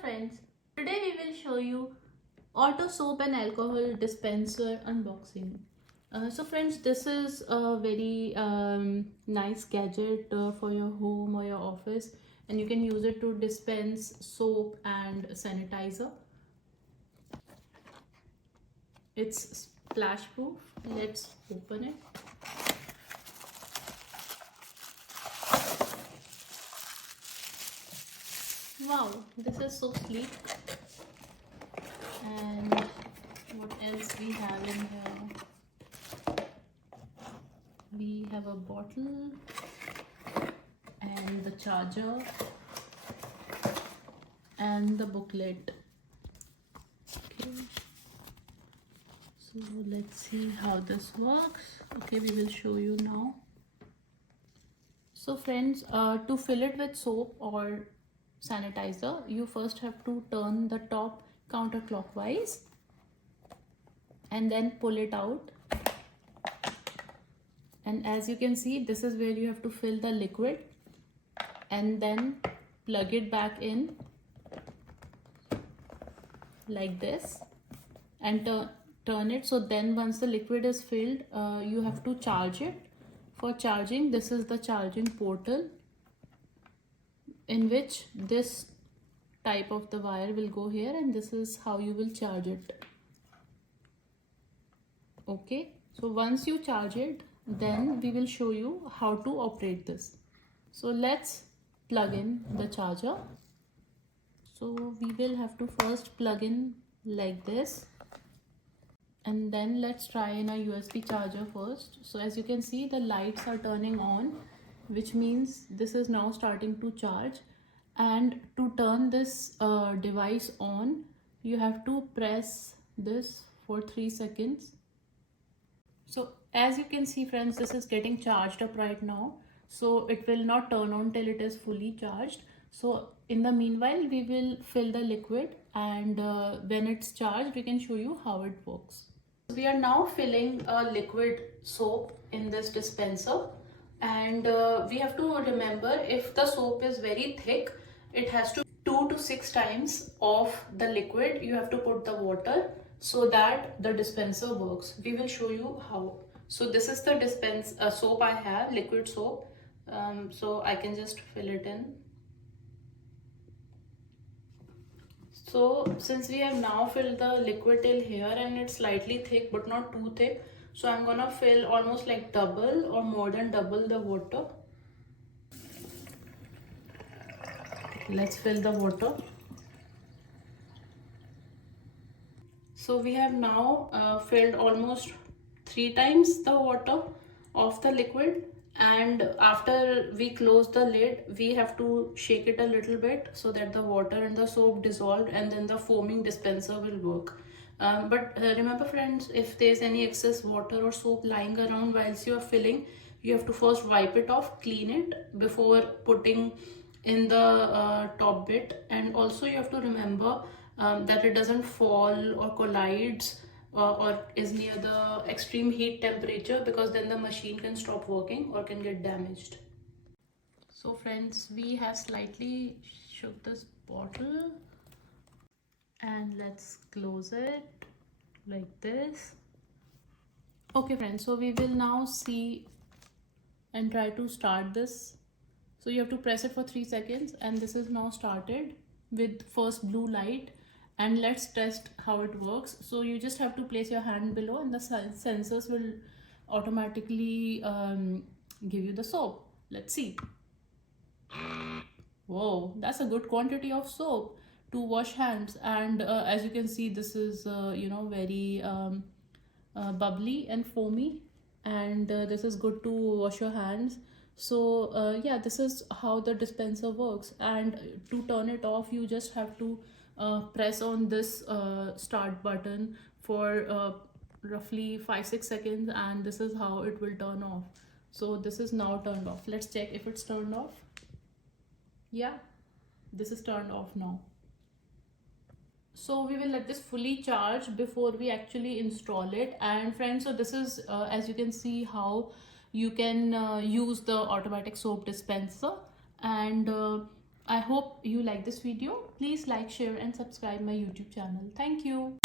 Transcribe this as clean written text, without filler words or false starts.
friends, today we will show you auto soap and alcohol dispenser unboxing. So friends, this is a very nice gadget for your home or your office, and you can use it to dispense soap and sanitizer. It's splash proof. Let's open it. Wow, this is so sleek. And what else we have in here? We have a bottle and the charger and the booklet. Okay, so let's see how this works. Okay, we will show you now. So friends, to fill it with soap or sanitizer, you first have to turn the top counterclockwise and then pull it out. And as you can see, this is where you have to fill the liquid and then plug it back in like this and turn it. So then once the liquid is filled, you have to charge it. For charging, this is the charging portal in which this type of the wire will go here, and this is how you will charge it. Okay, so once you charge it, then we will show you how to operate this. So let's plug in the charger. So we will have to first plug in like this, and then let's try in a USB charger first. So as you can see, the lights are turning on, which means this is now starting to charge. And to turn this device on, you have to press this for 3 seconds. So as you can see friends, this is getting charged up right now. So it will not turn on till it is fully charged. So in the meanwhile, we will fill the liquid, and when it's charged, we can show you how it works. We are now filling a liquid soap in this dispenser, and we have to remember, if the soap is very thick, it has to 2 to 6 times of the liquid you have to put the water so that the dispenser works. We will show you how. So this is the soap I have, liquid soap. So I can just fill it in. So since we have now filled the liquid till here, and it's slightly thick but not too thick, so I'm gonna fill almost like double or more than double the water. Let's fill the water. So we have now filled almost 3 times the water of the liquid, and after we close the lid, we have to shake it a little bit so that the water and the soap dissolve, and then the foaming dispenser will work. But remember friends, if there's any excess water or soap lying around whilst you are filling, you have to first wipe it off, clean it before putting in the top bit. And also you have to remember that it doesn't fall or collides or is near the extreme heat temperature, because then the machine can stop working or can get damaged. So friends, we have slightly shook this bottle, and let's close it like this. Okay friends, so we will now see and try to start this. So you have to press it for 3 seconds, and this is now started with first blue light. And let's test how it works. So you just have to place your hand below, and the sensors will automatically give you the soap. Let's see. Whoa, that's a good quantity of soap to wash hands. And as you can see, this is very bubbly and foamy, and this is good to wash your hands. So yeah, this is how the dispenser works. And to turn it off, you just have to press on this start button for roughly 5-6 seconds, and this is how it will turn off. So this is now turned off. Let's check if it's turned off. Yeah, this is turned off now. So we will let this fully charge before we actually install it. And friends, so this is as you can see how you can use the automatic soap dispenser. And I hope you like this video. Please like, share and subscribe my YouTube channel. Thank you.